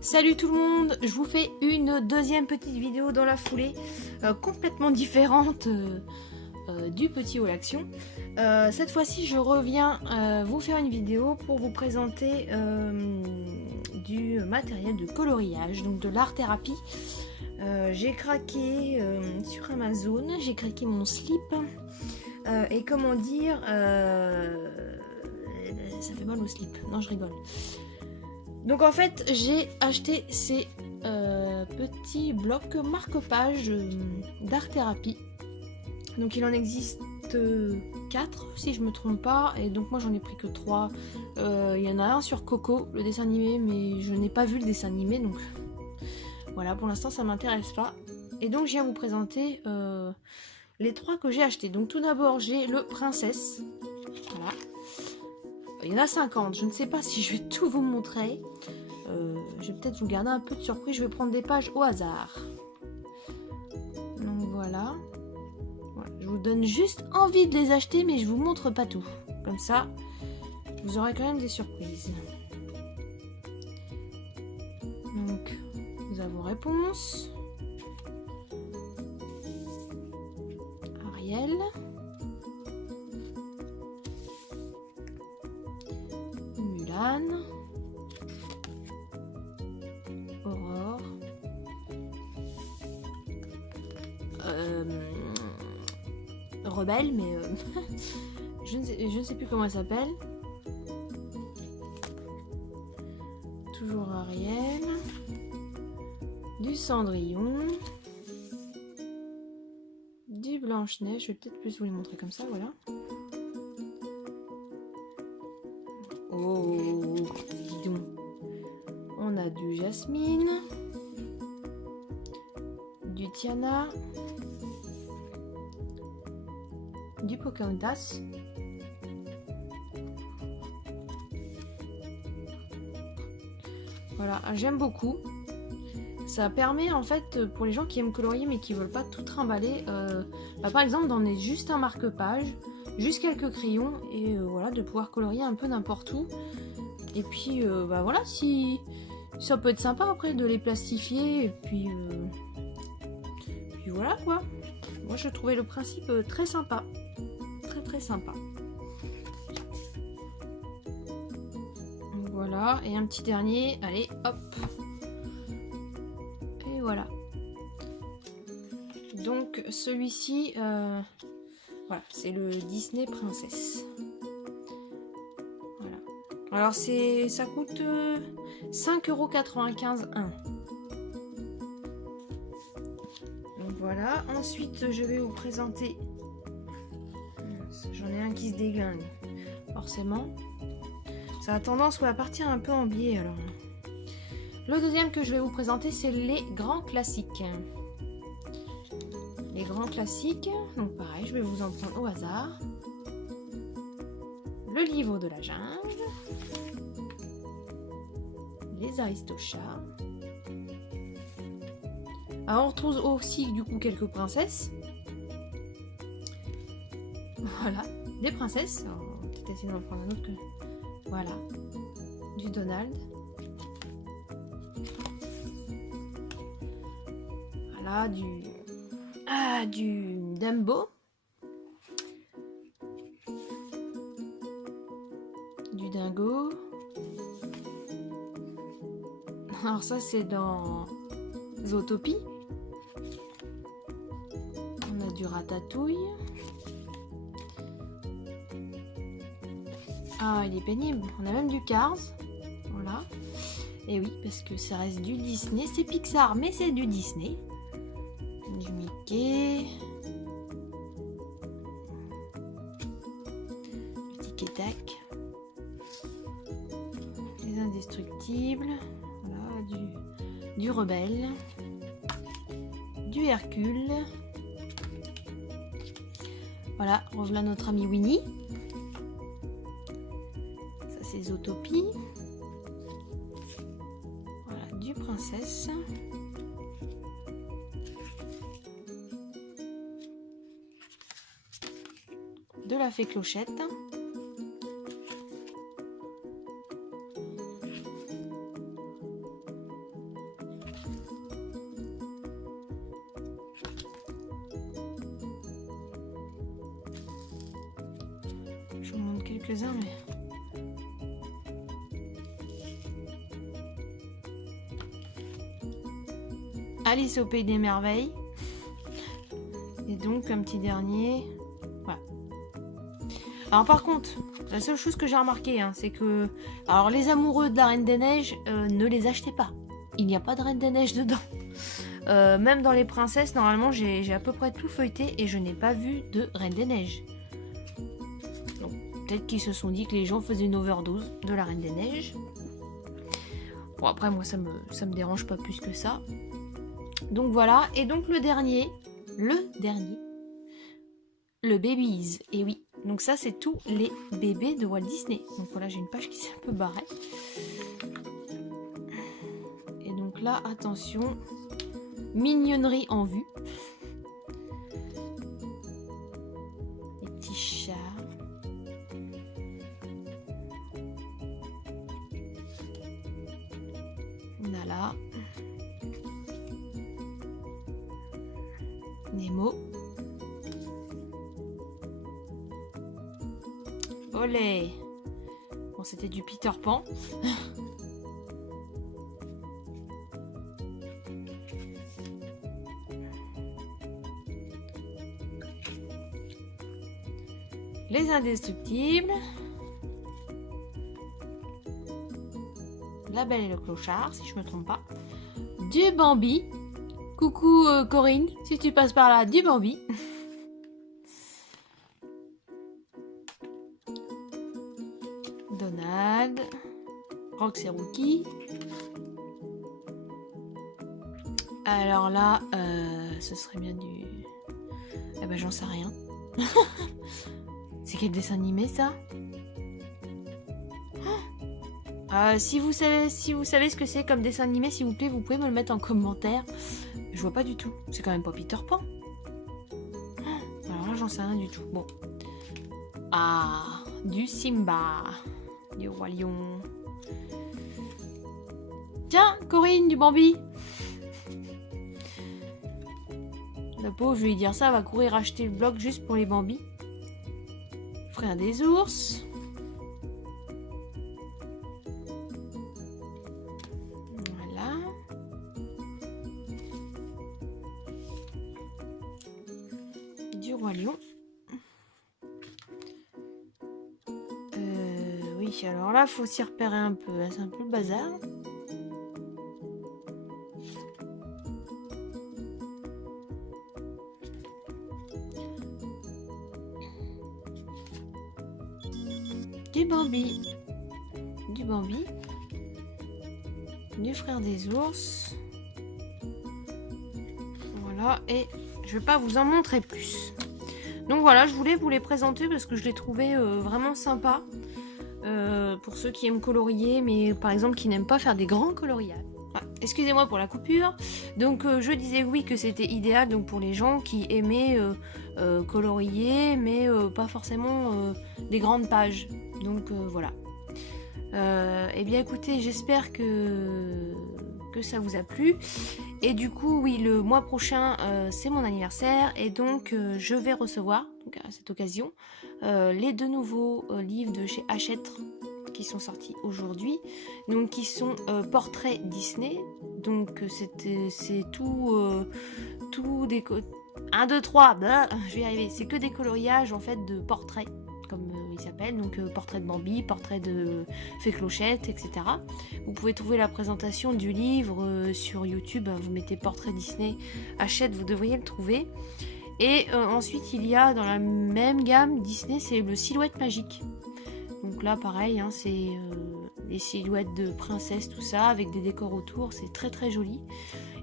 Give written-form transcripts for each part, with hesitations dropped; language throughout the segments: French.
Salut tout le monde, je vous fais une deuxième petite vidéo dans la foulée, complètement différente du petit haul action. Cette fois-ci je reviens vous faire une vidéo pour vous présenter du matériel de coloriage, donc de l'art thérapie. J'ai craqué sur Amazon, j'ai craqué mon slip et comment dire, ça fait mal au slip, non je rigole. Donc en fait j'ai acheté ces petits blocs marque-pages d'art thérapie. Donc il en existe 4 si je me trompe pas, et donc moi j'en ai pris que 3. Il y en a un sur Coco, le dessin animé, mais je n'ai pas vu le dessin animé, donc voilà, pour l'instant ça m'intéresse pas. Et donc je viens vous présenter les 3 que j'ai achetés. Donc tout d'abord j'ai le Princesse, voilà. Il y en a 50, je ne sais pas si je vais tout vous montrer. Je vais peut-être vous garder un peu de surprise, je vais prendre des pages au hasard. Donc voilà. Je vous donne juste envie de les acheter, mais je vous montre pas tout. Comme ça, vous aurez quand même des surprises. Donc, nous avons réponse. Ariel. Mulan. Aurore. Rebelle, mais je ne sais plus comment elle s'appelle. Toujours Ariel. Du Cendrillon. Du Blanche-Neige. Je vais peut-être plus vous les montrer comme ça, voilà. Oh, dis donc. On a du Jasmine. Du Tiana. Du Pocahontas. Voilà, j'aime beaucoup. Ça permet en fait pour les gens qui aiment colorier mais qui veulent pas tout trimballer, par exemple d'en mettre juste un marque-page, juste quelques crayons et voilà, de pouvoir colorier un peu n'importe où. Et puis voilà, si ça peut être sympa après de les plastifier et puis voilà quoi. Moi je trouvais le principe très sympa. Très sympa. Donc voilà, et un petit dernier, allez hop, et voilà. Donc celui-ci, voilà, c'est le Disney Princesse. Voilà. Alors ça coûte 5,95 €. Donc voilà, ensuite je vais vous présenter. J'en ai un qui se déglingue, forcément. Ça a tendance à partir un peu en biais, alors. Le deuxième que je vais vous présenter, c'est les grands classiques. Les grands classiques, donc pareil, je vais vous en prendre au hasard. Le livre de la jungle. Les Aristochats. Alors on retrouve aussi du coup quelques princesses. Voilà, des princesses. Alors, on va peut-être essayer d'en prendre un autre que... Voilà, du Donald. Voilà, du Dumbo. Du Dingo. Alors ça c'est dans Zootopie. On a du Ratatouille. Ah, il est pénible. On a même du Cars. Voilà. Et oui, parce que ça reste du Disney. C'est Pixar, mais c'est du Disney. Du Mickey. Du Tic et Tac. Les Indestructibles. Voilà, du Rebelle. Du Hercule. Voilà, revoilà notre ami Winnie. Zootopie. Voilà, du Princesse. de la fée Clochette. Je vous montre quelques-uns, mais... Alice au Pays des Merveilles. Et donc un petit dernier. Voilà. Alors par contre, la seule chose que j'ai remarqué, hein, c'est que... Alors les amoureux de la Reine des Neiges, ne les achetez pas. Il n'y a pas de Reine des Neiges dedans. Même dans les princesses, normalement, j'ai à peu près tout feuilleté et je n'ai pas vu de Reine des Neiges. Donc peut-être qu'ils se sont dit que les gens faisaient une overdose de la Reine des Neiges. Bon après, moi, ça me dérange pas plus que ça. Donc voilà, et donc le dernier, le Babies, et oui, donc ça c'est tous les bébés de Walt Disney. Donc voilà, j'ai une page qui s'est un peu barrée. Et donc là, attention, mignonnerie en vue. Les petits chats. Voilà. Nemo. Olé. Bon, c'était du Peter Pan. Les Indestructibles. La Belle et le Clochard, si je me trompe pas. Du Bambi. Coucou Corinne, si tu passes par là, du Bambi. Donald. Rox et Rookie. Alors là, ce serait bien du... Eh ben j'en sais rien. C'est quel dessin animé ça? Si vous savez ce que c'est comme dessin animé, s'il vous plaît, vous pouvez me le mettre en commentaire. Je vois pas du tout. C'est quand même pas Peter Pan. Alors là, j'en sais rien du tout. Bon. Ah, du Simba. Du Roi Lion. Tiens, Corinne, du Bambi. La pauvre, je vais lui dire ça, elle va courir acheter le bloc juste pour les Bambi. Frère des ours. Du Roi Lion. Oui, alors là, faut s'y repérer un peu. C'est un peu le bazar. Du Bambi. Du Bambi. Du Frère des ours. Voilà, et je vais pas vous en montrer plus. Donc voilà, je voulais vous les présenter parce que je les trouvais vraiment sympas. Pour ceux qui aiment colorier, mais par exemple qui n'aiment pas faire des grands coloriages. Ah, excusez-moi pour la coupure. Donc je disais oui que c'était idéal donc, pour les gens qui aimaient colorier, mais pas forcément des grandes pages. Donc voilà. Eh bien écoutez, j'espère que ça vous a plu. Et du coup, oui, le mois prochain, c'est mon anniversaire. Et donc, je vais recevoir, donc, à cette occasion, les 2 nouveaux livres de chez Hachette qui sont sortis aujourd'hui. Donc, qui sont portraits Disney. Donc, c'est tout des... 1, 2, 3, je vais y arriver. C'est que des coloriages, en fait, de portraits. Comme il s'appelle, donc portrait de Bambi, portrait de Fée Clochette, etc. Vous pouvez trouver la présentation du livre sur YouTube, vous mettez portrait Disney, Hachette, vous devriez le trouver. Et ensuite il y a dans la même gamme Disney, c'est le Silhouette Magique. Donc là pareil, hein, c'est des silhouettes de princesses, tout ça, avec des décors autour, c'est très très joli.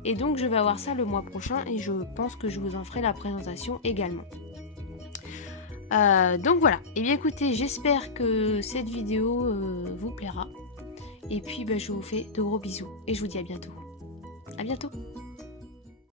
Et donc je vais avoir ça le mois prochain et je pense que je vous en ferai la présentation également. Donc voilà, et bien écoutez, j'espère que cette vidéo vous plaira. Et puis je vous fais de gros bisous et je vous dis à bientôt. À bientôt.